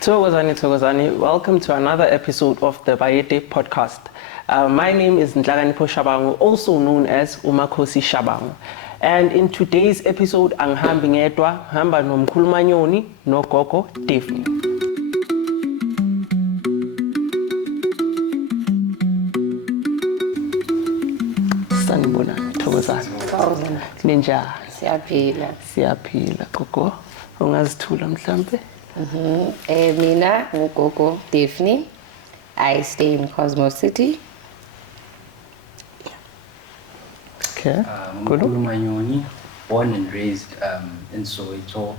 Thokozani, welcome to another episode of the Bayete podcast. My name is Nhlakanipho Shabangu, also known as Umakhosi Shabangu. And in today's episode, angihambi ngedwa, hamba nomkhulumanyoni nogogo Daphne. Sanibona, Thokozani. Sawubona. Ninjani? Siyaphila. Gogo. Ungazithula mhlambe? Mina ngugogo Daphne. I stay in Cosmo City. Okay. Mkhulumanyoni, born and raised in Soweto.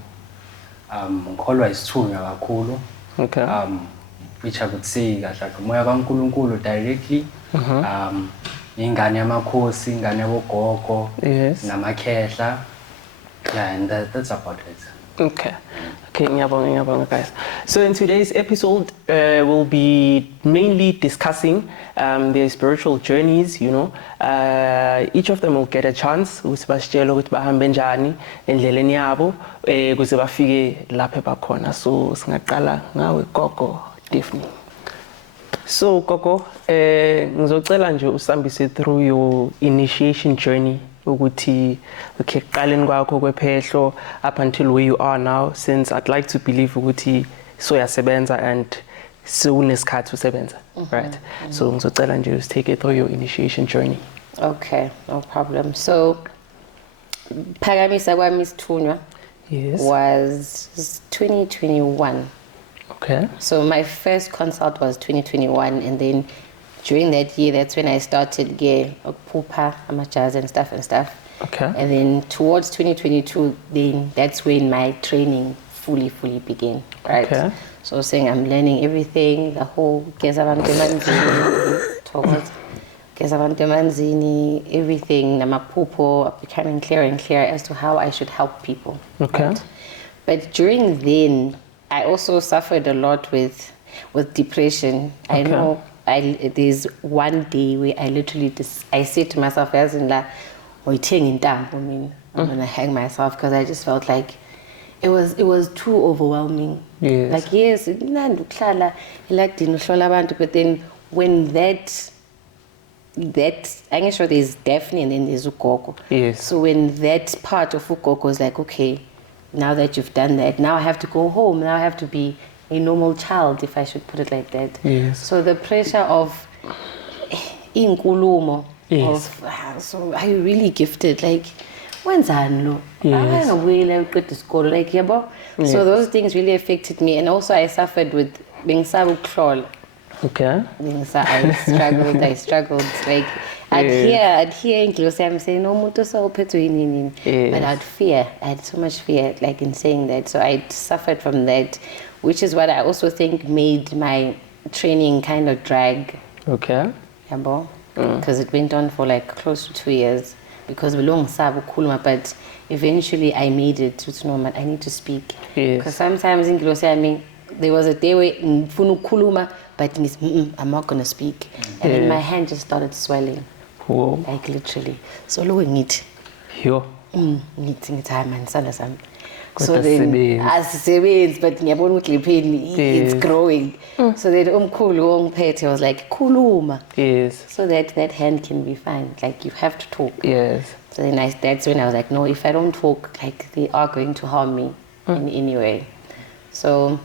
Ngikholwa isithunywa kakhulu. Okay. Which I would say like umoya kaNkulunkulu directly. Ingane yamakhosi, ingane yabogogo, yes. Namakhehla. Yeah, and that's about it. Okay, ngiyabonga guys. So in today's episode, we'll be mainly discussing their spiritual journeys, you know. Each of them will get a chance ukuthi basitshele ukuthi bahambe njani endleleni yabo ukuze bafike lapha bakhona. So singaqala ngawe Gogo Daphne. So Gogo, ngizocela nje usambise through your initiation journey ukuthi okay qaleni kwakho kwephehlo up until where you are now, since I'd like to believe ukuthi so yasebenza and sewunesikhathi usebenza, right? So ngizocela nje take it through your initiation journey. Okay, no problem. So phakamisa kwami isithunywa was 2021. Okay. So my first consult was 2021, and then during that year, that's when I started getting pupa, amajaz and stuff. Okay. And then towards 2022, then that's when my training fully began, right? Okay. So saying I'm learning everything, the whole everything, namapupo, becoming clearer and clearer as to how I should help people. Okay. Right? But during then, I also suffered a lot with depression. Okay. I know there's one day where I literally I said to myself, as in la, I'm gonna hang myself, because I just felt like it was too overwhelming. Yes. Like yes, but then when that I'm sure there's Daphne and then there's Ugogo. Yes. So when that part of Ugogo is like, okay, now that you've done that, now I have to go home. Now I have to be a normal child, if I should put it like that. Yes. So the pressure of inkulumo, yes. So are you really gifted? Like, when's lo? Yes. Like, yes. So those things really affected me, and also I suffered with being sabuklol. Okay. I struggled. Like, I'd hear in English, I'm saying, no, but I had so much fear, like in saying that. So I suffered from that, which is what I also think made my training kind of drag. Okay. Because it went on for like close to 2 years, because but eventually I made it to know that I need to speak. Because sometimes in English, there was a day where but I'm not going to speak. And then my hand just started swelling. Whoa. Like literally. So lo ngit. Yo. Ngithi time and sana sami. So then asisebenzi, but ngiyabona ukuthi pain it's growing. So then umkhulu ongiphethe was like khuluma. Yes. So that hand can be fine. Like you have to talk. Yes. So then that's when I was like, no, if I don't talk, like they are going to harm me in any way. So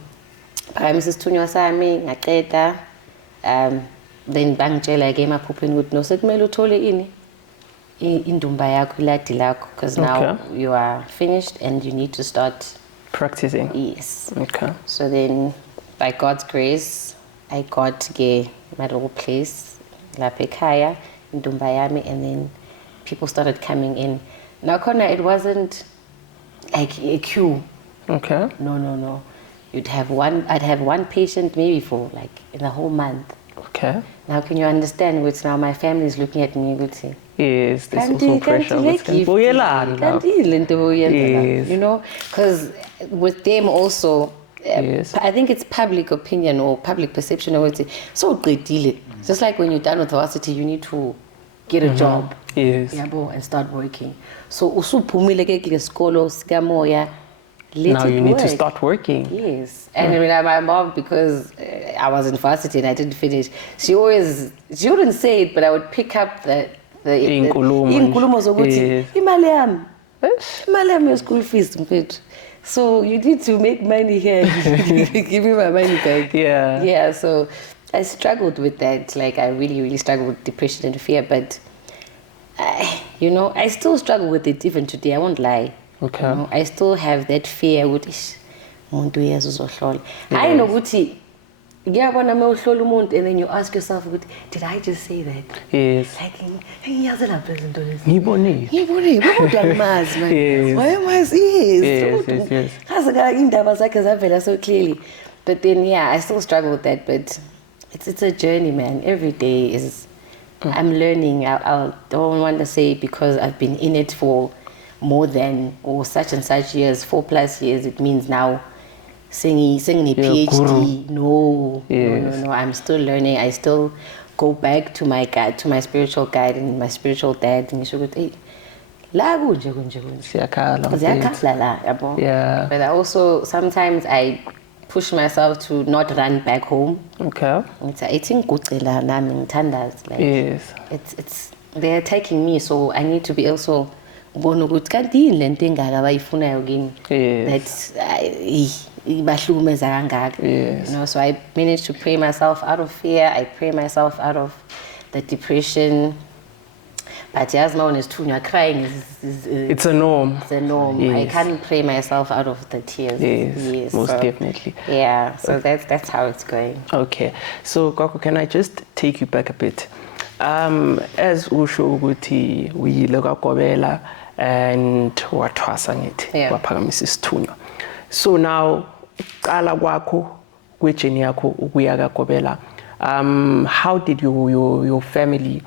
phakamise isithunywa sami ngaqeda, then bangitshela ke emaphupheni ukuthi no sekumele uthole indumba yakho iladi lakho, because now you are finished and you need to start practicing. Yes. Okay. So then by God's grace I got my little place lapha ekhaya, indumba yami, and then people started coming in. Now khona it wasn't like a queue. Okay. No. I'd have one patient maybe for like in a whole month. Okay. Now can you understand which now my family is looking at me with say, yes, there's also pressure. Yes. You know, because with them also, yes. I think it's public opinion or public perception of it. So great deal. Just like when you're done with varsity, you need to get a job. Yes. And start working. So usuphumile ke isikolo sikamoya now you need to start working. Yes. And I mean, my mom, because I was in varsity and I didn't finish, she wouldn't say it, but I would pick up the Iy'nkulumo zokuthi imali yami. Imali yami ye-school fees, mfethu. So you need to make money here. Give me my money back. Yeah. Yeah, so I struggled with that. Like, I really, really struggled with depression and fear. But, I still struggle with it even today. I won't lie. Okay. I still have that fear. Umuntu uyazi uzohlola. Hayi nokuthi ngiyabona mawuhlola umuntu and then you ask yourself, did I just say that? Yes. Like, ngiyazi lapha izinto lezi. Ngibonile. Umuntu angimazi man. Yes. Why am I? Yes. Kaza indaba zakhe zavela so clearly. But then I still struggle with that, but it's a journey, man. Every day is I'm learning. I don't want to say because I've been in it for more than or such and such years, 4+ years, it means now singing a PhD. No. I'm still learning. I still go back to my guide, to my spiritual guide and my spiritual dad, and la kunje. Ziyakhala la, yabo. Yeah. But I also sometimes I push myself to not run back home. Okay. It's ngigucela nami ngithandaza. Like, yes. It's they're attacking me, so I need to be also ubona ukuthi kanti yini lento engaka abayifunayo kini. Yes. That ibahlukumeza kangaka. Yes. So I managed to pray myself out of fear. I pray myself out of the depression. But as my is Tunya, crying is it's a norm. It's a norm. Yes. I can't pray myself out of the tears. Yes, most definitely. Yeah, so that's how it's going. Okay, so Gogo, can I just take you back a bit? As usho ukuthi uyile kwaGobela and wathwasa ngithi waphakamisa isithunywa. So now qala kwakho kwejourney yakho ukuya kaGobela, how did your family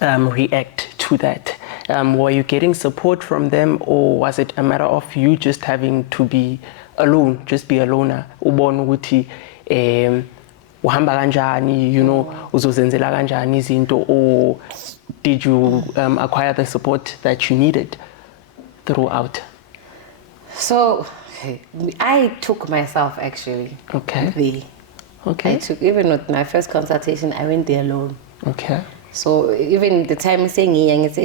react to that? Were you getting support from them, or was it a matter of you just having to be alone, just be a loner? Ubona ukuthi uhamba kanjani, uzozenzela kanjani izinto, or did you acquire the support that you needed throughout? So I took myself actually. Okay. Okay. I took, even with my first consultation, I went there alone. Okay. So even the time saying yes,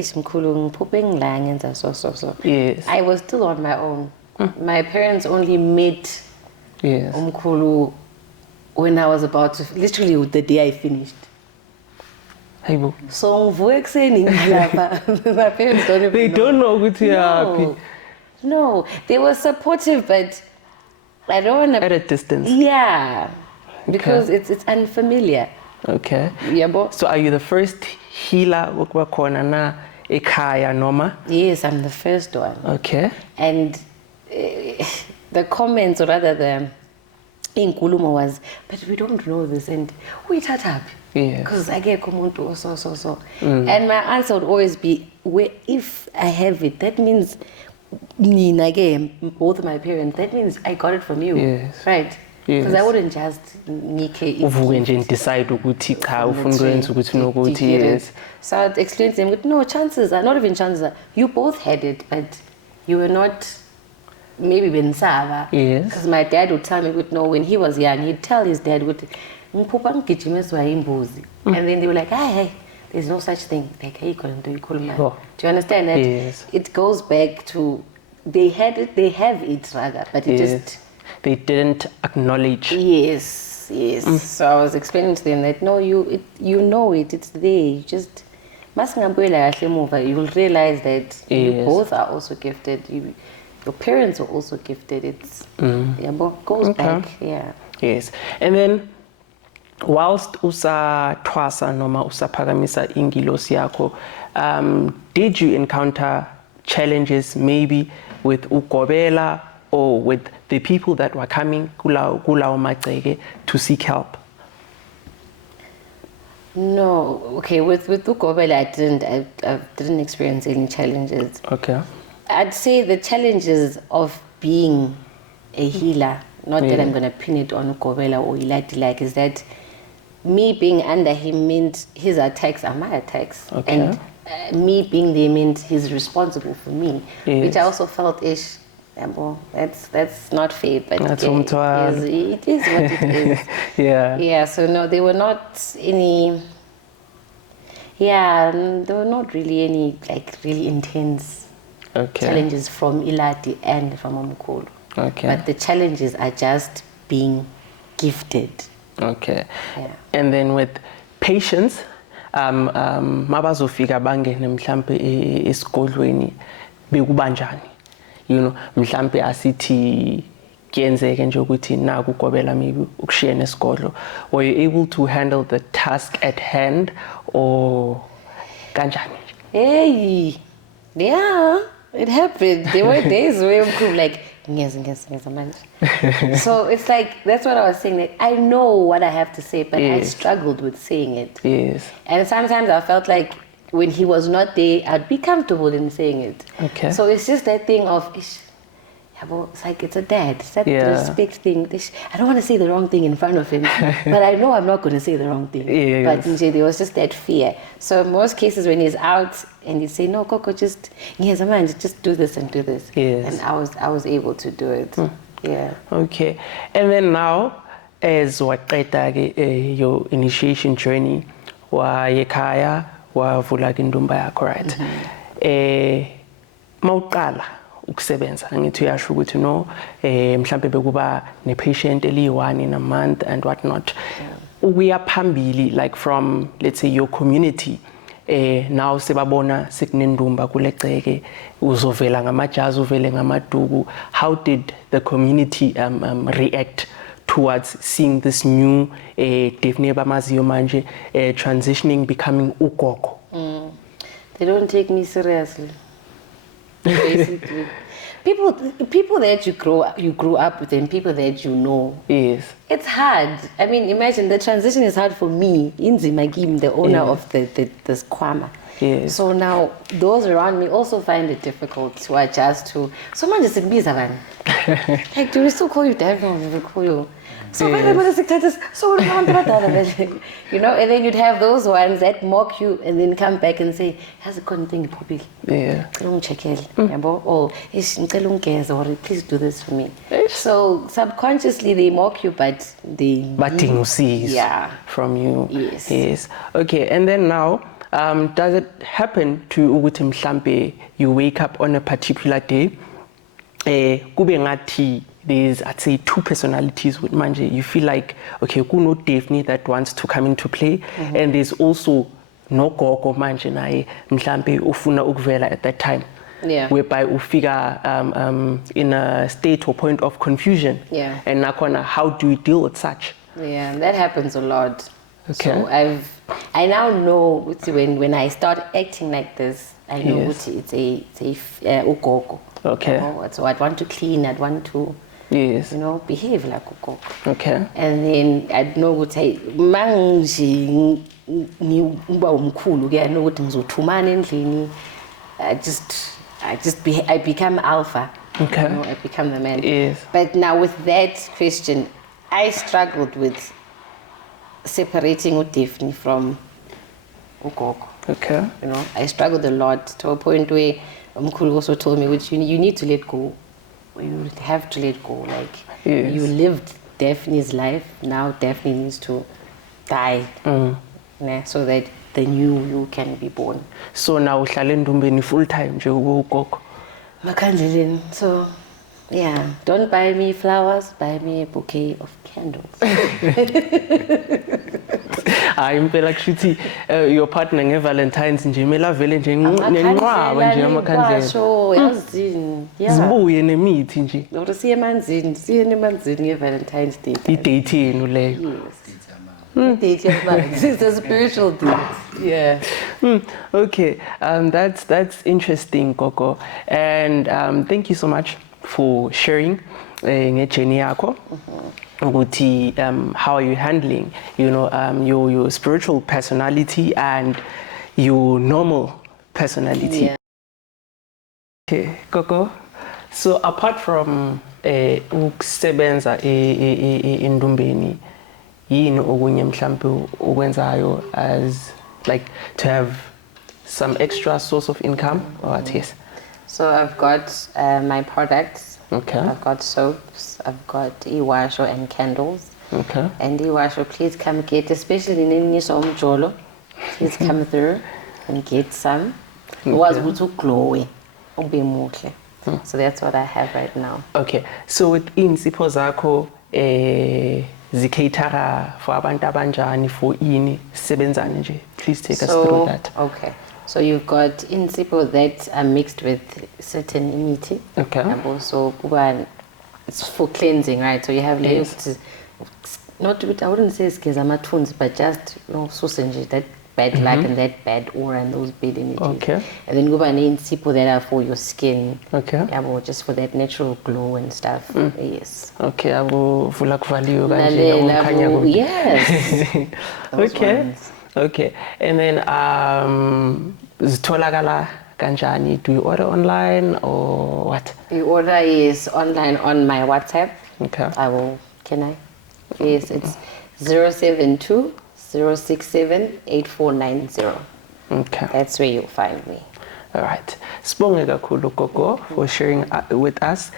I was still on my own. My parents only met Umkhulu when I was about to, literally the day I finished. So my parents don't even they don't know what you are. No, they were supportive, but I don't want to. At a distance. Yeah, because it's unfamiliar. Okay. Yeah, so are you the first healer ukwakhona na ekhaya noma? Yes, I'm the first one. Okay. And the comments, or rather the inkulumo was, but we don't know this, and we tatap. Yes. Because I get kumuntu so. And my answer would always be, if I have it, that means Nina again, both my parents, that means I got it from you. Yes. Right? Because I wouldn't just uvuke nje decide ukuthi cha ufuna ukwenza ukuthi nokuthi yes. So I'd explain to them, no, chances are not even chances are you both had it, but you were not maybe bensava. Yes. Because my dad would tell me, no, when he was young, he'd tell his dad, and then they were like, hey, there's no such thing. Like, hey, do you understand that? Yes. It goes back to they had it, they have it rather, but it just they didn't acknowledge. Yes. So I was explaining to them that no, you know it, it's there. You just you will realize that you both are also gifted. Your parents are also gifted. It's goes back. Yeah. Yes. And then whilst usathwasa noma usaphakamisa ingilosi yakho, did you encounter challenges maybe with uGobela or with the people that were coming kulawo maceke to seek help? No. Okay, with uGobela I didn't experience any challenges. Okay. I'd say the challenges of being a healer, not that I'm going to pin it on uGobela or Ilatilak, is that me being under him meant his attacks are my attacks. Okay. And me being there meant he's responsible for me, which I also felt Yabo, that's not fair, but That's yeah, umthwalo. it is what it is. Yeah. Yeah, so no, there were not any. Yeah, there were not really any like really intense Okay. challenges from Ilati and from Omkhulu. Okay. But the challenges are just being gifted. Okay. Yeah. And then with patience, mabazofika bangene mhlambe esigodlweni bekubanjani. You know, mhlambe asithi kuyenzeke nje ukuthi naku ugobela maybe ukushiya nesigodlo. Were you able to handle the task at hand or kanjani? Hey, yeah, it happened. There were days where I'm like, yes, man. So it's like, that's what I was saying. Like, I know what I have to say, but I Yes. struggled with saying it. Yes. And sometimes I felt like when he was not there, I'd be comfortable in saying it. Okay. So it's just that thing of, it's like, it's a dad. It's that Yeah. respect thing. I don't want to say the wrong thing in front of him, but I know I'm not going to say the wrong thing. Yes. But nje, there was just that fear. So in most cases when he's out and he'd say, no, Coco, just do this and do this. Yes. And I was able to do it. Yeah. Okay. And then now, as waqeda ke your initiation journey, wayekhaya wavula ke indumba yakho, right? Mawuqala ukusebenza ngithi uyasho ukuthi no mhlambe bekuba ne patient eli1 in a month and what not. Ukuya phambili like from let's say your community now sebabona sekunendumba kuleceke uzovela ngamajazi uvele ngamaduku. How did the community react towards seeing this new Daphne bamaziyo manje transitioning, becoming ugogo? They don't take me seriously. Basically, people that you grew up with and people that you know. Yes. It's hard. I mean, imagine the transition is hard for me. Inzima Kim, the owner of the Squama. Yes. So now those around me also find it difficult to adjust to. Someone just said, like, do we still call you Daphne or do we call you? So you know, and then you'd have those ones that mock you and then come back and say, has a good thing probably. Yeah. Or please do this for me. So subconsciously they mock you, but they Sees from you. Yes. Yes. Okay. And then now, does it happen to ukuthi mhlambe you wake up on a particular day, kube ngathi there's, I'd say, two personalities with manje. You feel like, okay, kuno Daphne that wants to come into play, and there's also no gogo manje naye mhlambe ufuna ukuvela at that time. Yeah. Whereby ufika in a state or point of confusion. Yeah. And nakona, how do you deal with such? Yeah, that happens a lot. Okay. So I now know when I start acting like this, I know Yes. it's a ugogo. Okay. So I'd want to clean, I'd want to Yes. behave like ugogo. Okay. And then I'd know ukuthi manje ngiba umkhulu ke know ukuthi ngizothumana endlini. I become alpha. Okay. I become the man. Yes. But now with that question, I struggled with separating Daphne from ugogo. Okay. I struggled a lot to a point where Mkhulu also told me, which you need to let go. You have to let go. Like, Yes. you lived Daphne's life, now Daphne needs to die. So that the new you can be born. So now uhlala endumbeni full time nje ugogo. Makandleleni. So, yeah, don't buy me flowers, buy me a bouquet of candles. Hayi impela kushuthi your partner ngeValentine's nje imela vele nje nenqwaba nje amakhandlela. Yazini. Zibuye nemithi nje. Ngoba siye emanzini ngeValentine's Day. I-date yenu leyo. Yes. Date yamanzi. It's a spiritual date. Yeah. Okay, that's interesting, Coco, and thank you so much for sharing ngejourney yakho. Ukuthi how are you handling your spiritual personality and your normal personality. Yeah. Okay, Coco, so apart from ukusebenza endumbeni, yini okunye mhlambe ukwenzayo as like to have some extra source of income or what? Yes. So I've got my products. Okay. I've got soaps. I've got iwasho and candles. Okay. And iwasho, please come get, especially in Jolo. Please come through and get some. Was glowy. So that's what I have right now. Okay. So within insipho zakho zikatera for abantu abanjani for ini sebenzani nje. Please take us through that. Okay. So you've got insipho that are mixed with certain imiti. Okay. And also it's for cleansing, right? So you have Yes. not I wouldn't say skizamatuns, but just susenji, that bad luck and that bad aura and those bad energies. Okay. And then kuba insipho that are for your skin. Okay. Yabo, just for that natural glow and stuff. Yes. Okay, vula kuvaliwe kanje ukukhanya kude. Yes. Those Okay. ones. Okay. And then zitholakala kanjani? Do you order online or what? The order is online on my WhatsApp. Okay. Can I? Yes, it's 072 067 8490. Okay. That's where you'll find me. All right. Sibonge kakhulu Gogo for sharing with us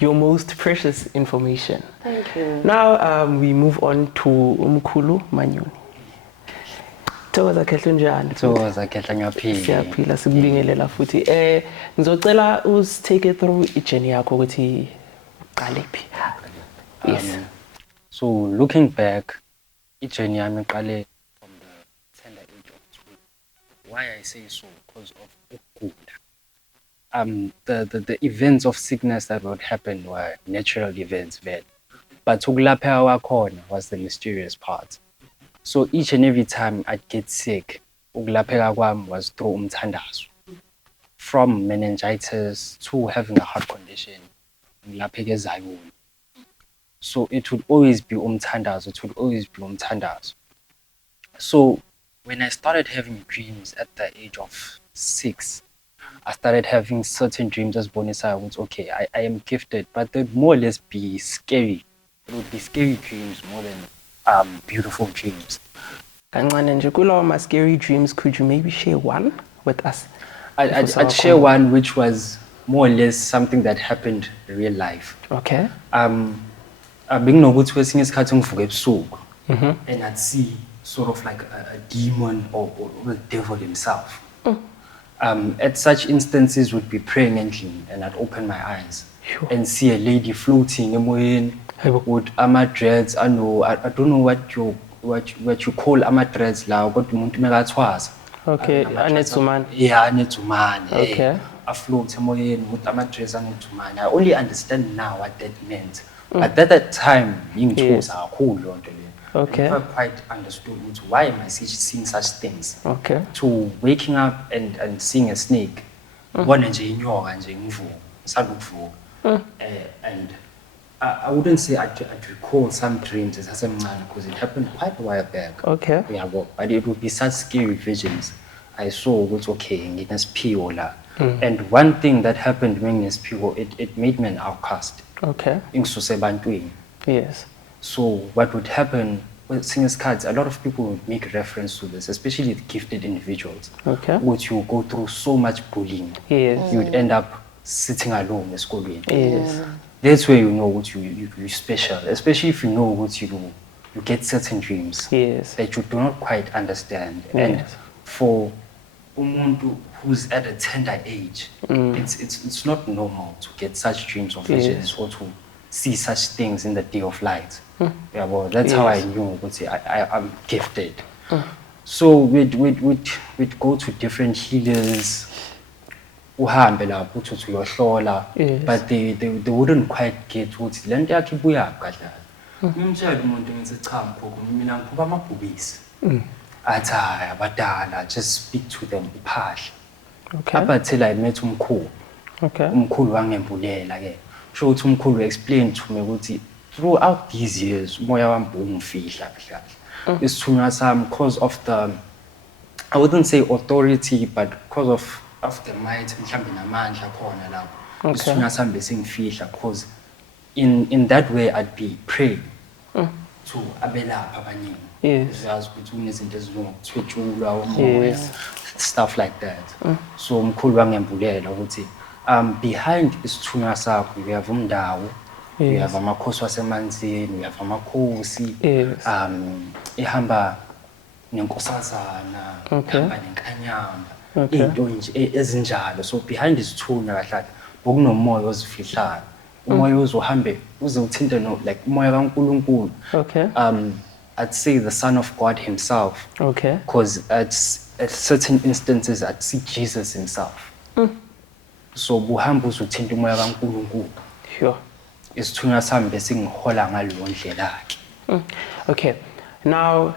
your most precious information. Thank you. Now we move on to Umkhulu Manyoni. Thokoza khehle njani? Thokoza khehle ngiyaphila. Siyaphila sikubingelela futhi. Ngizocela take through ijourney yakho ukuthi uqale phi. Yes. So looking back, ijourney yami iqale from the tender age of 12. Why I say so? Because of ukugula. The events of sickness that would happen were natural events then. But ukulapheka kwakhona was the mysterious part. So each and every time I'd get sick, ukulapheka kwami was through umthandazo. From meningitis to having a heart condition, ngilapheke ezayoni. So it would always be umthandazo, it would always be umthandazo. So when I started having dreams at the age of 6, I started having certain dreams as Bonisa was okay, I am gifted, but they'd more or less be scary. It would be scary dreams more than beautiful dreams. Kancane nje kulawo ma scary dreams, could you maybe share one with us? I'd share one which was more or less something that happened in real life. Okay. Benginokuthi kwesinye isikhathi ngivuka ebusuku and I'd see sort of like a demon or the devil himself. At such instances would be praying and I'd open my eyes and see a lady floating emoyeni with ama-dreads. I don't know what you call ama-dreads lawo kodwa umuntu mekathwaza. Okay, anetsumane. Yeah, anetsumane. Okay. Afloat emoyeni with ama-dreads anetsumane. I only understand now what that meant. But at that time, Yes. Okay. I never quite understood why am I seeing such things. Okay. To waking up and seeing a snake, ngibona nje inyoka nje ngivuka, ngisanda ukuvuka. And I wouldn't say I'd recall some dreams as esasemncane because it happened quite a while back. Okay. Yeah, but it would be such scary visions. I saw what's okay, nginesphiwo la. And one thing that happened when it made me an outcast. Okay. Yes. So what would happen with singers cards, a lot of people would make reference to this, especially the gifted individuals. Okay. Which you go through so much bullying. Yes. You'd end up sitting alone in school. Yes. That's where you know what you're special, especially if you know what you do. You get certain dreams. Yes. That you do not quite understand. Yes. And for umuntu who's at a tender age, it's not normal to get such dreams or visions or to see such things in the day of light. Yeah, well, that's how I knew I'm gifted. So we'd go to different healers, uhambe lapho uthi uyohlola, but they wouldn't quite get ukuthi lento yakhe ibuyaphi kahle. Ngimtshela umuntu ngithi cha mkhulu mina ngiphuka amabhubisi. Athi hayi abadala, just speak to them uphahle. Okay. Up until I met umkhulu. Okay. Umkhulu wangembulela ke. Sho ukuthi umkhulu explained to me ukuthi throughout these years umoya wami ungifihla kahle. Isithunywa sami because of the, I wouldn't say authority, but because of the might mhlambe namandla khona lapho. Isithunywa sami besingifihla because in that way I'd be praying to abelapha abaningi. Yes. uyazi ukuthi kunezinto ezinjengokuthwetshulwa umoya, Yes. stuff like that. So umkhulu wangembulela ukuthi behind isithunywa sakho you have umndawo, you Yes. have amakhosi wasemanzini, you have amakhosi, Yes. ihamba nenkosazana, Okay. ihamba nenkanyamba, Okay. into nje ezinjalo. So behind isithunywa kahle okunomoya ozifihlayo, umoya uzohambe uze uthinte like umoya kaNkulunkulu. Okay. I'd say the Son of God himself, Okay. because at certain instances I'd see Jesus himself. So buhamba uzothinta umoya kaNkulunkulu, Sure. isithunywa sami bese ngihola ngaleyo ndlela ke. Okay. Now,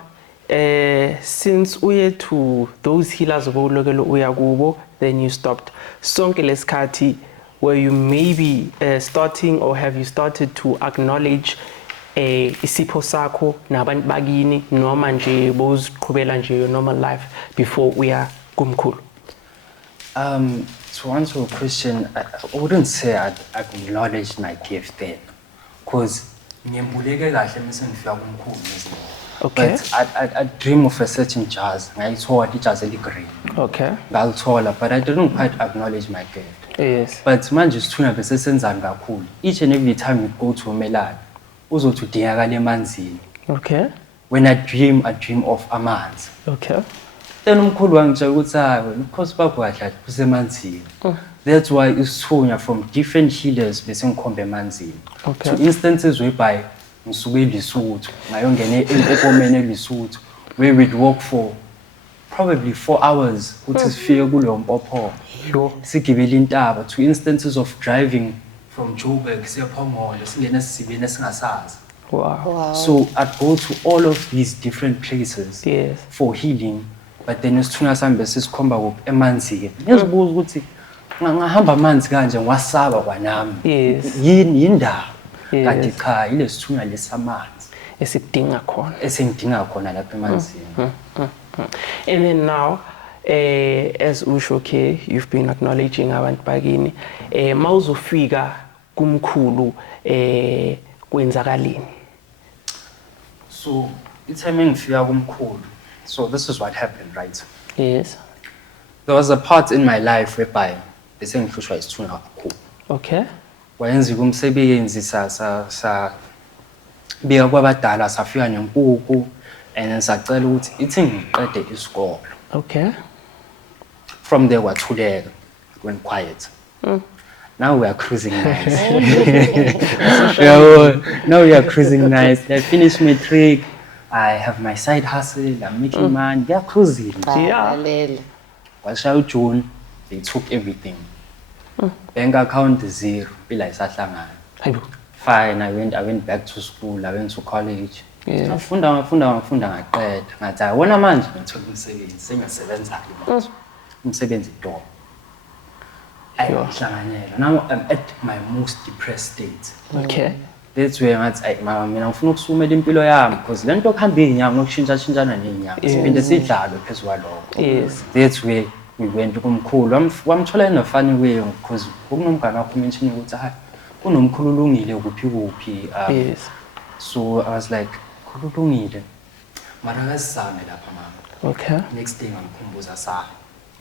since uye to those healers obowulokelo uya kubo, then you stopped. Sonke lesikhathi, were you maybe starting or have you started to acknowledge isipho sakho nabantu bakini noma nje boziqhubela nje your normal life before uya kumkhulu? To answer your question, I wouldn't say I'd acknowledge my gift then, because ngiyembuleke kahle mase ngifika kumkhulu nezinto. Okay. But I dream of a certain jazz. Ngayithola ijazi eligreen. Okay. Ngalithola, but I didn't quite acknowledge my gift. Yes. But manje isithunywa bese senzani kakhulu. Each and every time you go to umelaphi, uzothi udingakala emanzini. Okay. When I dream of amanzi. Okay. Then umkhulu wangitshela ukuthi hayi wena ukhosi bakho kahle kusemanzini. That's why isithunywa from different healers bese ngikhomba emanzini. Okay. To instances whereby ngisuke eLesotho, ngayongena enkomeni eLesotho, where we'd walk for probably 4 hours ukuthi sifike kuleyo mpopho. Sure. Sigibela intaba, to instances of driving from Joburg siya Phongolo singena esibeni esingasazi. Wow. Wow. So I'd go to all of these different places Yes. for healing, but then isithunywa sami bese sikhomba kuphi emanzini. Ngizibuza ukuthi ngahamba amanzi kanje ngiwasaba kwanami. Yes. Yini indaba? Yes. Kanti cha ilesithunywa lesamanzi Esidinga khona. esengidinga khona lapha emanzini. And then now, as ushoke, you've been acknowledging abantu bakini. Mawuzofika kumkhulu kwenzakaleni. So itime engifika kumkhulu, so this is what happened, right? Yes. There was a part in my life whereby bese ngihlushwa isithunywa kakhulu. Okay. Wayenza umsebenzi sa bika kwabadala safika nenkukhu and sacela ukuthi ithi ngiqede isikole. Okay. From there kwathuleka, went quiet. Now we are cruising nice. Now we are cruising nice. I finished matric. I have my side hustle. I'm making money. We are cruising. Yeah. Hallelujah. Kwashaya June, they took everything. Bank account 0. Bila isahlangana. Hayibo. Fine, I went back to school. I went to college. Yes. Ngafunda ngaqeda. Ngathi wona manje ngithola umsebenzi, sengiyasebenza ke. Umsebenzi door. Ayihlanganela. Now I'm at my most depressed state. Okay. That's where ngathi ay mama mina ngifuna ukusumela impilo yami because lento okuhamba izinyanga nokushintshana nezinyanga. Siphinde sidlalo phezulu kwalokho. Yes. That's where we went kumkhulu. Wamthola in a funny way because kunomngane wakho mention ukuthi hayi kunomkhulu ulungile kuphi. Yes. So I was like kulungile. Mara kasizame lapha mama. Okay. Next day ngamkhumbuza sami.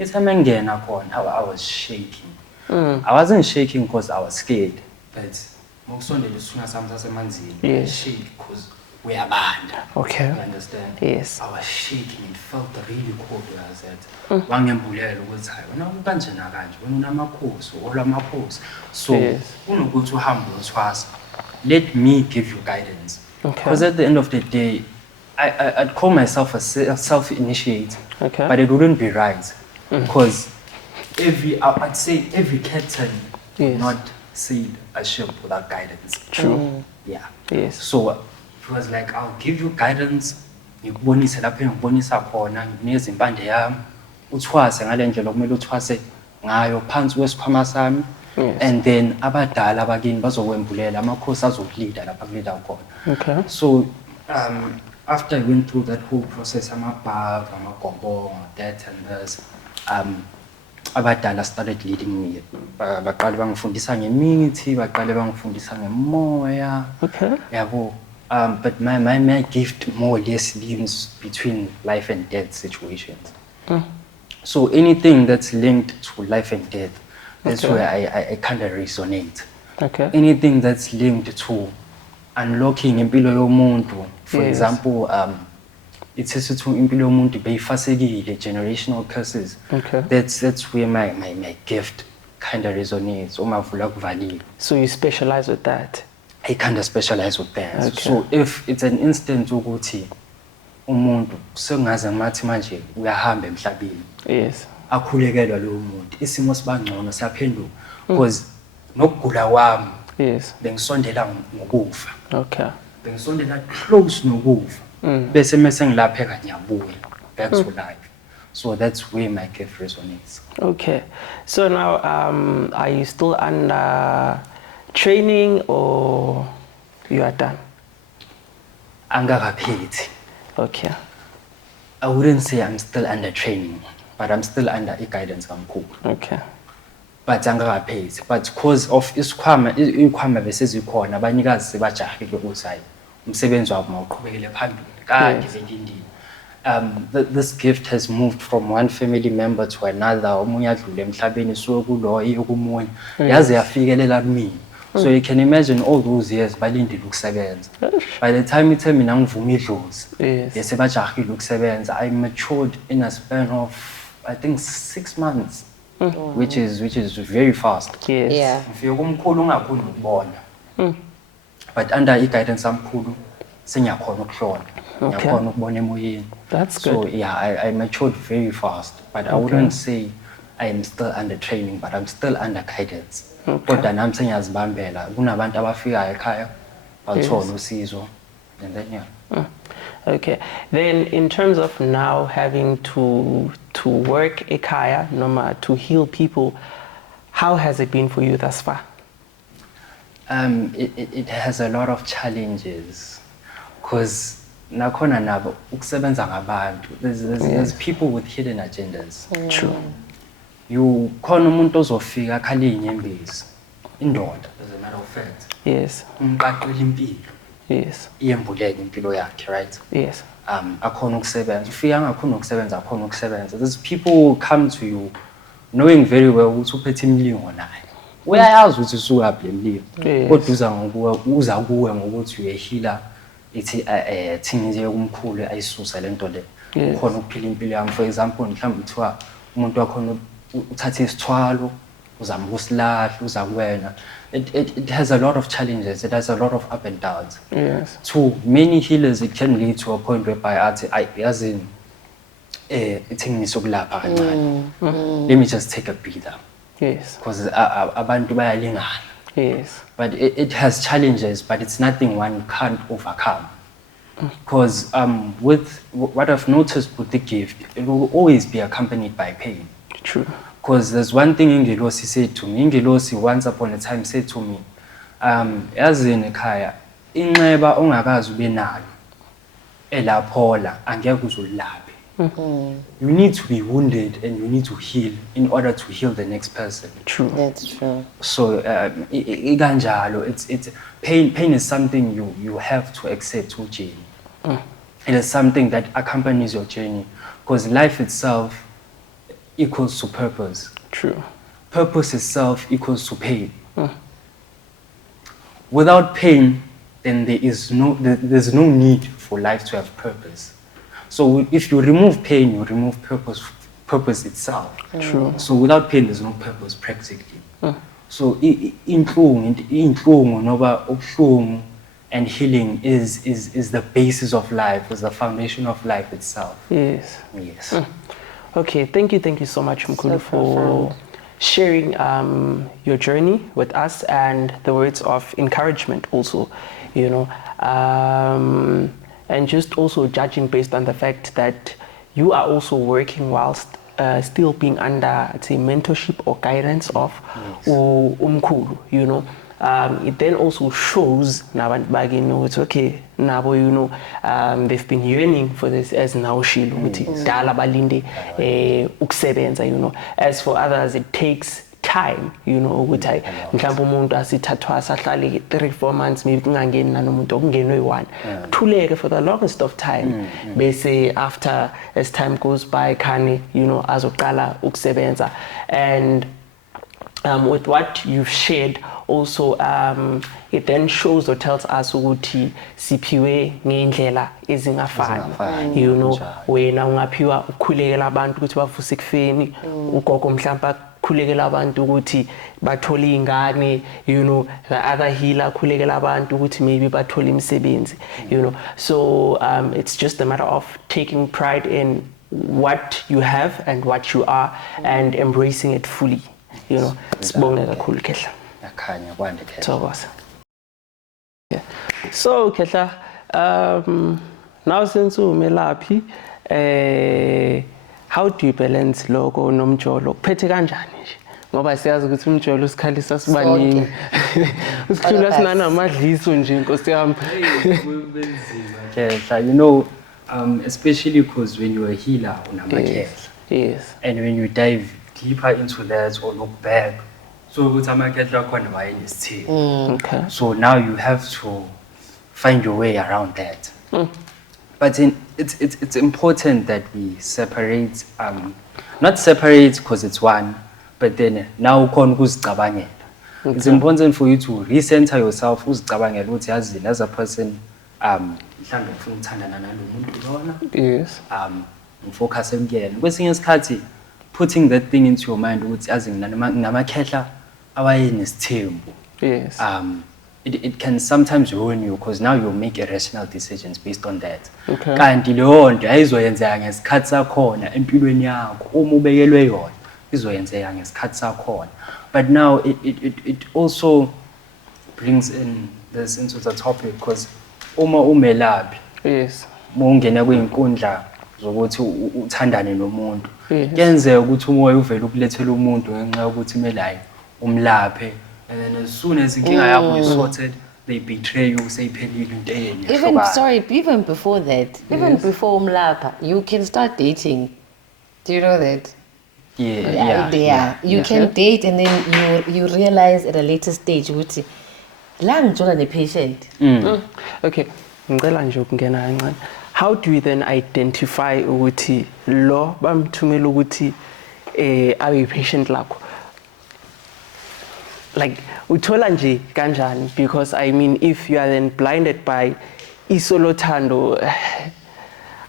Itime engena khona I was shaking. I wasn't shaking because I was scared, but ngokusondela isithunywa sami sasemanzini. Yes. Shake because uyabanda. Okay. You understand? Yes. I was shaking. It felt really cold. I said, wangembulela ukuthi hayi wena ukanje nakanje wena unamakhosi olamakhosi. So Yes. unokuthi uhambe uthwasa. Let me give you guidance. Okay. Because at the end of the day, I'd call myself a self-initiate, Okay. but it wouldn't be right because I'd say every captain would Yes. not sail a ship without guidance. True. Yeah. Yes. So it was like, I'll give you guidance. Ngikubonise lapho engibonisa khona, nginikeze impande yami. Uthwase ngale ndlela okumele uthwase ngayo phansi kwesikhwama sami. Yes. And then abadala bakini bazokwembulela amakhosi azokulida lapha kulida khona. Okay. So after I went through that whole process, amabhava, amagobongo, that and this, abadala started leading me. Baqale bangifundisa ngemithi, baqale bangifundisa ngemoya. Okay. Yabo. But my gift more or less leans between life and death situations. So anything that's linked to life and death, that's Okay. where I kind of resonate. Okay. Anything that's linked to unlocking impilo yomuntu, for Yes. example, it says to impilo yomuntu beyifasekile, generational curses. Okay. That's where my gift kind of resonates. Umavula kuvalile. So you specialize with that. I kind of specialize with that. Okay. So if it's an instance ukuthi umuntu sengaze ngathi manje uyahamba emhlabeni, Yes. akhulekelwa lo muntu, isimo sibangcono siyaphenduka because nokugula kwami Yes. bengisondela ngokufa. Okay. Bengisondela close nokufa. Bese mase ngilapheka ngiyabuya back to life. So that's where my gift resonates. Okay. So now, are you still under training or you are done? Angakaphethi. Okay. I wouldn't say I'm still under training, but I'm still under guidance kamkhulu. Okay. But angakaphethi. But because of izikhwama bese zikhona abanikazi sebajahile ukuthi hayi umsebenzi wabo mawuqhubekele phambili kade Yes. belindile. This gift has moved from one family member to another. Omunye adlule emhlabeni suke kulo iye kumunye yaze yafikelela kumina. So you can imagine all those years balindile ukusebenza. By the time ithe mina ngivuma idlozi, Yes. bese bajahile ukusebenza. I matured in a span of I think 6 months, which is very fast. Yes. Yeah. Ngifike kumkhulu ungakhona ukubona. But under guidance amkhulu sengiyakhona ukuhlola. Okay. Ngiyakhona ukubona emoyeni. That's So good. yeah, I matured very fast, but I Okay. wouldn't say I am still under training, but I'm still under guidance. Okay. Kodwa nami sengiyazibambela. Kunabantu abafika ekhaya bathola usizo, and then yeah. Okay. Then in terms of now having to work ekaya, noma to heal people, how has it been for you thus far? It has a lot of challenges, because nakhona nabo ukusebenza ngabantu. There's people with hidden agendas. True. You khona umuntu ozofika akhale inyembezi. Indoda, as a matter of fact. Yes. Umqaqela impilo. Yes. Iyembuleka impilo yakhe, right? Yes. Akhona ukusebenza. Ufika angakhona ukusebenza, akhona ukusebenza. There's people who come to you knowing very well ukuthi uphethe imilingo naye. Uyayazi ukuthi usukaphi le mlingo. Yes. Kodwa uza kuwe ngokuthi uyehila ithi thingizeke kumkhulu ayisusa lento le. Yes. Ukhona ukuphila impilo yami. For example, mhlawumbe kuthiwa umuntu wakhona uthathe isithwalo uzama ukusilahla uza kuwena. It has a lot of challenges. It has a lot of up and downs. Yes. To many healers, it can lead to a point whereby as in sokulapha kancane. Let me just take a breather, Yes. because abantu bayalingana. Yes. But it has challenges, but it's nothing one can't overcome. Because with what I've noticed with the gift, it will always be accompanied by pain. True. Because there's one thing Ingelosi said to me. Ingelosi once upon a time said to me, yazini ekhaya, inxeba ongakazi ube nayo elaphola angeke uzulaphe. You need to be wounded and you need to heal in order to heal the next person. True. That's true. So ikanjalo, it's pain is something you have to accept to journey. It is something that accompanies your journey, because life itself equals to purpose. True. Purpose itself equals to pain. Without pain, then there's no need for life to have purpose. So if you remove pain, you remove purpose itself. True. So without pain, there's no purpose practically. So inhlungu noba ubuhlungu and healing is the basis of life, is the foundation of life itself. Yes. Yes. Okay, thank you so much, Mkhulu, for sharing your journey with us and the words of encouragement also, you know, and just also judging based on the fact that you are also working whilst still being under, I'd say, mentorship or guidance of Umkhulu, you know. It then also shows it's okay nabo, you know, they've been yearning for this, as now shilo ukuthi dala balinde ukusebenza, you know. As for others, it takes time, you know, ukuthi mhlawumbe umuntu asithathwa asahlale 3-4 months maybe kungangeni nanomuntu okungenwe one thuleke for the longest of time bese after as time goes by khani, you know, azoqala ukusebenza. And with what you've shared also, it then shows or tells us ukuthi siphiwe ngendlela ezingafani, you know, wena ungaphiwa ukukhulekela abantu ukuthi bavuse ekufeni, ugogo mhlawumbe khulekela abantu ukuthi bathole ingane, you know, the other healer khulekela abantu ukuthi maybe bathole imisebenzi, you know. So it's just a matter of taking pride in what you have and what you are and embracing it fully, you know. Sibonge kakhulu Khehla. Yakhanya kwande Khehla. Thokoza. Yeah. So Khehla, now since umelaphi, how do you balance lokho nomjolo? Kuphethe kanjani nje? Ngoba siyazi ukuthi umjolo usikhalisa sibaningi. Usikhulula sinanamadliso nje Nkosi yami. Khehla, you know, especially because when you're a healer unamakhehla. Yes. And when you dive deeper into that or look back, so ukuthi amakhehla khona wayenesithembu. Okay. So now you have to find your way around that. But it's important that we separate, not separate because it's one, but then now ukhona ukuzicabangela. It's important for you to recenter yourself, uzicabangela ukuthi yazi as a person, mhlawumbe ufuna ukuthandana nalo muntu lona. Yes. Focus emkuyena. Kwesinye isikhathi putting that thing into your mind ukuthi yazi ngamakhehla awayenesithembu. Yes. It can sometimes ruin you because now you make irrational decisions based on that. Okay. Kanti leyo nto ayizoyenzeka ngesikhathi sakhona empilweni yakho uma ubekelwe yona izoyenzeka ngesikhathi sakhona. But now it also brings in this into the topic because uma umelaphi, yes, mongena kwinkundla zokuthi uthandane nomuntu, yes, kuyenzeka ukuthi umoya uvele ukulethela umuntu ngenxa yokuthi melayo umlaphe. And then as soon as inkinga yakho is sorted, they betray you, say phelile into enye. Even before that, even before umlapha, you can start dating. Do you know that? Yeah. You can date and then you realize at a later stage ukuthi la ngithola ne patient. Okay, ngicela nje ukungena kancane. How do you then identify ukuthi lo bamthumela ukuthi abe patient lakho? Like uthola nje kanjani? Because I mean, if you are then blinded by isolothando,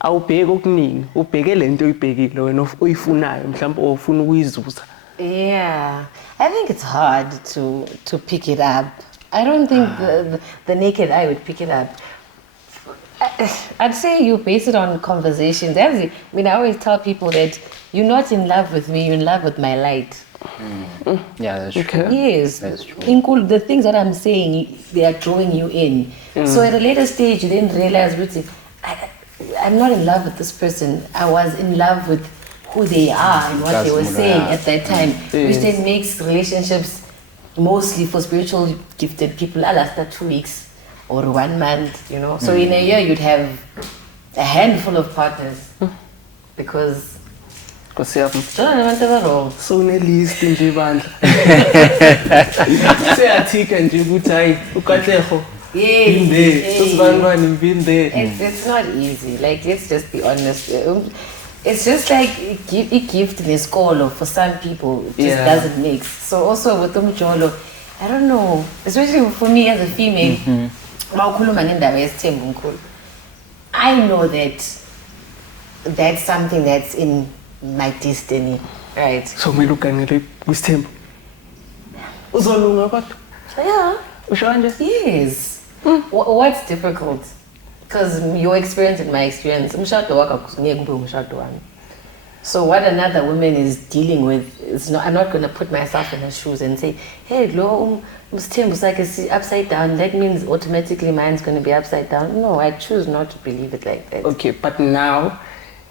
awubheki okuningi, ubheke lento oyibhekile wena oyifunayo mhlawumbe ofuna ukuyizuza. Yeah, I think it's hard to pick it up. I don't think the naked eye would pick it up. I'd say you base it on conversations. I mean, I always tell people that you're not in love with me, you're in love with my light. Yeah, that's Okay. true. Yes, That's true. the things that I'm saying, they are drawing you in. So at a later stage, you then realize, I'm not in love with this person. I was in love with who they are and what they were saying at that time, which then makes relationships mostly for spiritual gifted people last 2 weeks or 1 month, you know. So in a year, you'd have a handful of partners because Nkosi yami. wrong. So ne-list nje bandla. Seyathika nje ukuthi hayi uKatlego. Been there. Sosibanibani been there. It's not easy. Like, let's just be honest. It's just like a gift in a scholar for some people. It just doesn't mix. So also with umjolo, I don't know. Especially for me as a female, I know that that's something that's in my destiny, right? So kumele uganele kwisithembu. Uzolunga kodwa. Yeah. Usho kanje? Yes. What's difficult? Because your experience and my experience, umshado wakho ngeke kube umshado wami. So what another woman is dealing with is not. I'm not going to put myself in her shoes and say, "Hey, lo umsithembu sakhe upside down." That means automatically mine's going to be upside down. No, I choose not to believe it like that. Okay, but now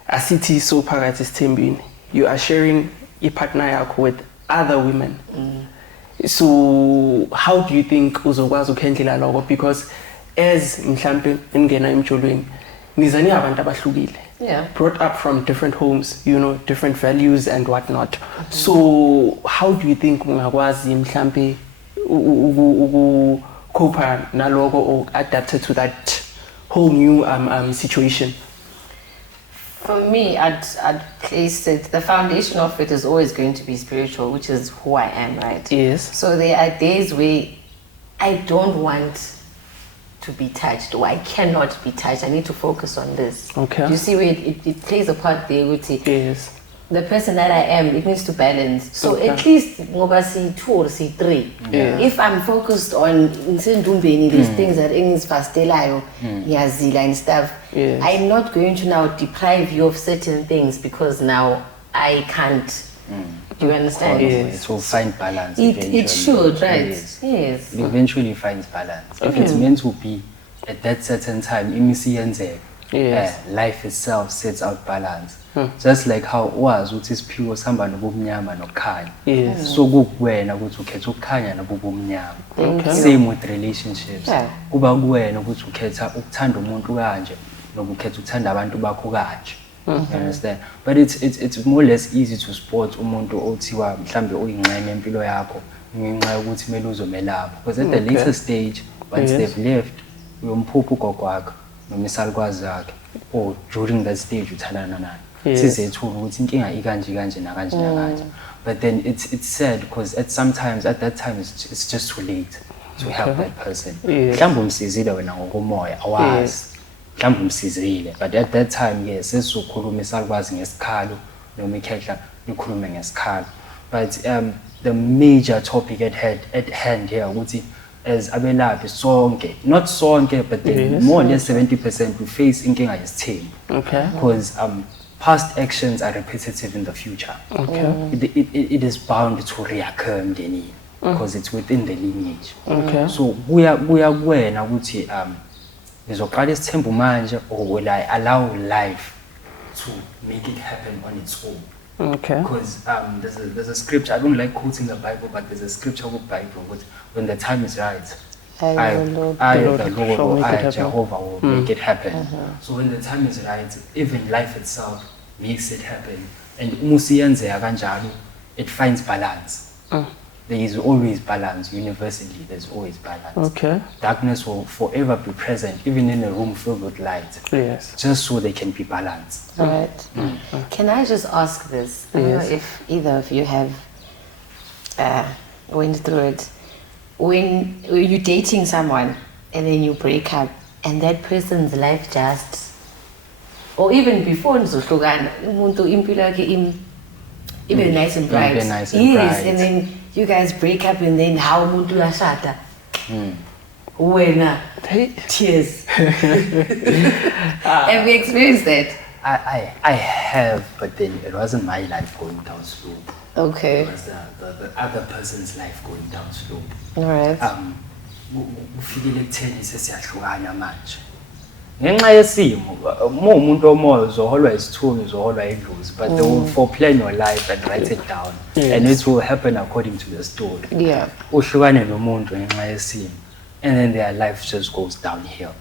asithi so phakathi sithembini, you are sharing ipartner yakho with other women. So how do you think uzokwazi ukhandlela lokho? Because as mhlambe ningena emjolweni nizani abantu abahlukile. Yeah. brought up from different homes, you know, different values and whatnot. So how do you think ungakwazi mhlambe cope naloko or adapted to that whole new situation? For me, I'd place it, the foundation of it is always going to be spiritual, which is who I am, right? Yes. So there are days where I don't want to be touched, or I cannot be touched. I need to focus on this. Okay. You see where it plays a part there with it. Yes. The person that I am, it needs to balance. So Okay. at least ngoba C2 or C3. Yeah. If I'm focused on these things that ngizifastelayo, ngiyazila and stuff, Yes. I'm not going to now deprive you of certain things because now I can't. Do you understand? Yes. It will find balance. It eventually. should, right? Yes. Yes. It eventually finds balance. If it's meant to be at that certain time, Yes. life itself sets out balance. Just like how was which is pure samba nobumnyama nokhanya. Yes. So kuwena ukuthi ukhetha ukukhanya nobumnyama. Okay. Same with relationships. Yeah. Kuba kuwena ukuthi ukhetha ukuthanda umuntu kanje nokukhetha ukuthanda abantu bakho kanje. You understand? But it's more or less easy to spot umuntu othiwa mhlambe uyingxenye empilo yakho ngenxa yokuthi kumele uzomelapha. Because at the Okay. later stage, once Yes. they've left, uyomphupha ugogo wakho noma isalukazi yakhe, or during that stage uthandana naye. Yes. Sizethula ukuthi inkinga ikanje kanje nakanje nakanje. But then it's sad because at that time it's just too late to help that person. Yes. Mhlawumbe umsizile wena ngokomoya awazi. Mhlawumbe umsizile, but at that time yes sesizokhuluma isalukazi ngesikhalo noma ikhehla likhulume ngesikhalo. But the major topic at hand here ukuthi as abelaphi sonke, not sonke, but then Yes. more or less 70% we face inkinga yesithembu. Okay. Because past actions are repetitive in the future. Okay. It is bound to reoccur emndenini because it's within the lineage. Okay. So kuya kuwena ukuthi ngizoqala isithembu manje, or will I allow life to make it happen on its own? Okay. Because there's a scripture, I don't like quoting the Bible, but there's a scripture of the Bible which when the time is right, I, the Lord. the Lord shall or make it I, happen. Jehovah, will make it happen. So when the time is right, even life itself makes it happen. And musiyenzeka kanjalo, it finds balance. There is always balance, universally, there's always balance. Okay. Darkness will forever be present, even in a room filled with light, Yes. just so they can be balanced. Right. Can I just ask this? I don't know Yes. if either of you have went through it. When you're dating someone and then you break up and that person's life just, or even before nizohlukana, umuntu impilo yakhe ibe nice and bright. Ibe nice and yes, bright. and then you guys break up and then how umuntu uyashada. Wena, Hey. tears. Have you experienced that? I have, but then it wasn't my life going down slope. Okay. It was the other person's life going down slope. All right. Ufikile ekutheni sesiyahlukana manje. Ngenxa yesimo, uma umuntu omoya uzoholwa isithunzi, uzoholwa idlozi, but they will foreplan your life and write it down. Yes. And it will happen according to the story. Yeah. Uhlukane nomuntu ngenxa yesimo, and then their life just goes downhill.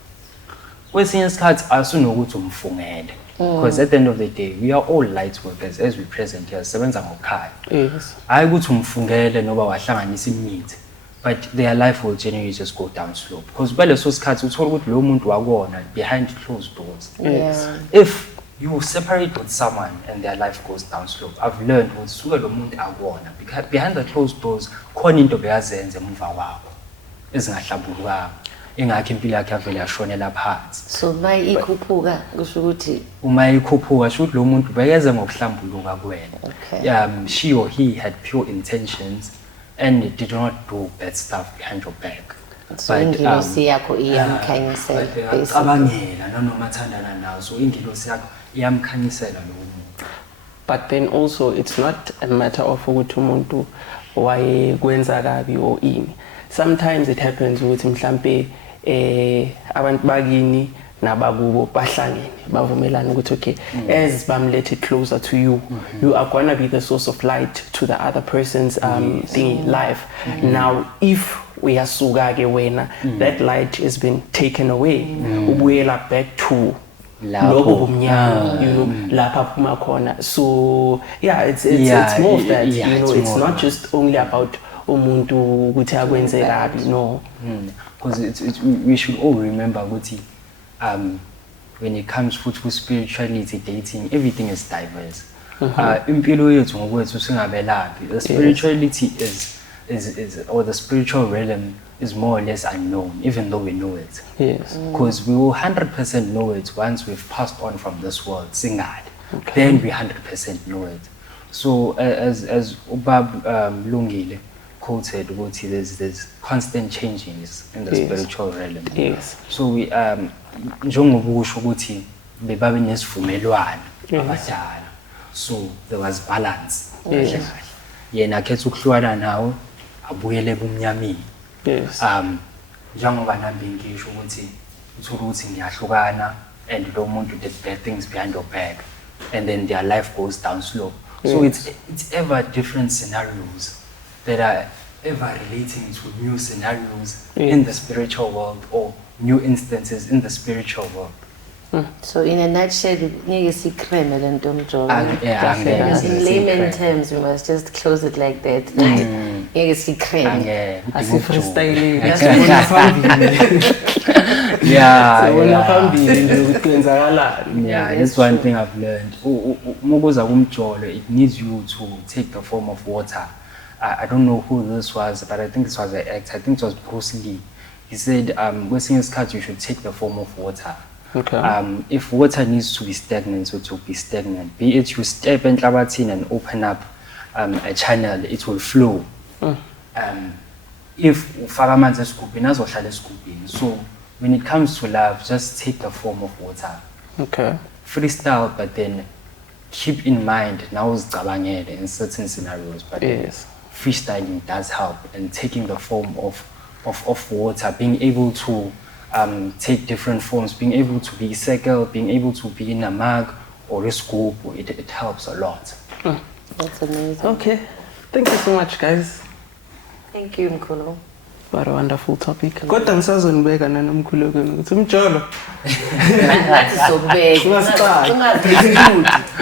Kwesinye isikhathi asunokuthi umfungele. Because at the end of the day, we are all light workers as we present here, sebenza ngokhaya. Yes. Hayi ukuthi umfungele noba wahlanganisa imithi, but their life will generally just go down slope. Because kwaleso sikhathi uthola ukuthi lo muntu wakona behind closed doors. Yeah. If you separate with someone and their life goes down slope, I've learned ukuthi suke lo muntu akona behind the closed doors khona into beyazenza emuva kwakho ezingahlambulukanga. Ingakho impilo yakhe avele yashonela phansi. So uma ikhuphuka kusho ukuthi Uma ikhuphuka sho ukuthi lo muntu bekeze ngokuhlambuluka kuwena. Okay. She or he had pure intentions and did not do bad stuff behind your back. so ingilosi yakho iyamkhanyisela basically. Abangela noma athandana nawo, so ingilosi yakho iyamkhanyisela lo muntu. But then also it's not a matter of ukuthi umuntu wayekwenza kabi or ini. Sometimes it happens ukuthi mhlambe abantu bakini nabakubo bahlangene bavumelana ukuthi okay, as bamlethe closer to you, you are going to be the source of light to the other person's life. Now if uyasuka ke wena, that light has been taken away, ubuyela back to Lapho. lobo bumnyama, you know, lapha phuma khona. So yeah, it's more of that, yeah, you know, it's it's more not of just only about umuntu ukuthi akwenze kabi, no. Because we should all remember ukuthi when it comes to spirituality, dating, everything is diverse. Impilo yethu ngokwethu singabelaphi. The spirituality is or the spiritual realm is more or less unknown, even though we know it. Yes. Because we will 100% know it once we've passed on from this world, singad. Then we 100% know it. So as Ubab Lungile quoted, there's constant changes in the spiritual realm. Yes. So we njengoba usho ukuthi bebabe nesivumelwano abadala. So there was balance. Yes. Yena akhetha ukuhlukana nawe abuyele ebumnyameni. Yes. Njengoba nami ngisho ukuthi uthola ukuthi ngiyahlukana and lo muntu did bad things behind your back and then their life goes down slow. So it's ever different scenarios that are ever relating to new scenarios in the spiritual world or new instances in the spiritual world. So in a nutshell, ngeke sikreme le nto mjola. Yeah, In layman terms, we must just close it like that. Ngeke sikreme. Asifreestyle. Yeah, that's one thing I've learned. Mogoza kumjolo, it needs you to take the form of water. I don't know who this was, but I think this was an act. I think it was Bruce Lee. He said, "Wasting his cut, you should take the form of water." Okay. If water needs to be stagnant, so to be stagnant, be it you step in Tlabatin and open up a channel, it will flow. If Faraman's scooping, as well scooping. So when it comes to love, just take the form of water. Okay. Freestyle, but then keep in mind now is in certain scenarios, but freestyling does help, and taking the form of water, being able to take different forms, being able to be circle, being able to be in a mug or a scoop, it helps a lot. That's amazing. Okay. Thank you so much, guys. Thank you, Mkhulu. What a wonderful topic. Kodwa ngisazonibeka nanomkhulu kwenu ukuthi umjolo. That is so big.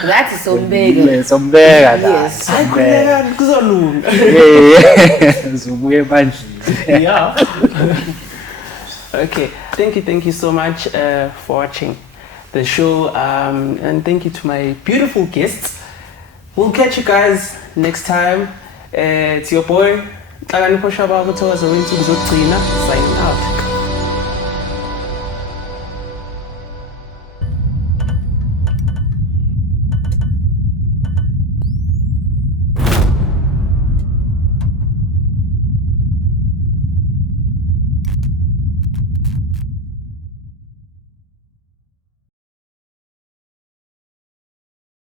That is so big. Sombeka la. Yes. Ayikhuleka kuzolunga. Zubuye manje. Yeah. Okay. Thank you so much for watching the show, and thank you to my beautiful guests. We'll catch you guys next time. It's your boy Xakanipho Shaba, signing out.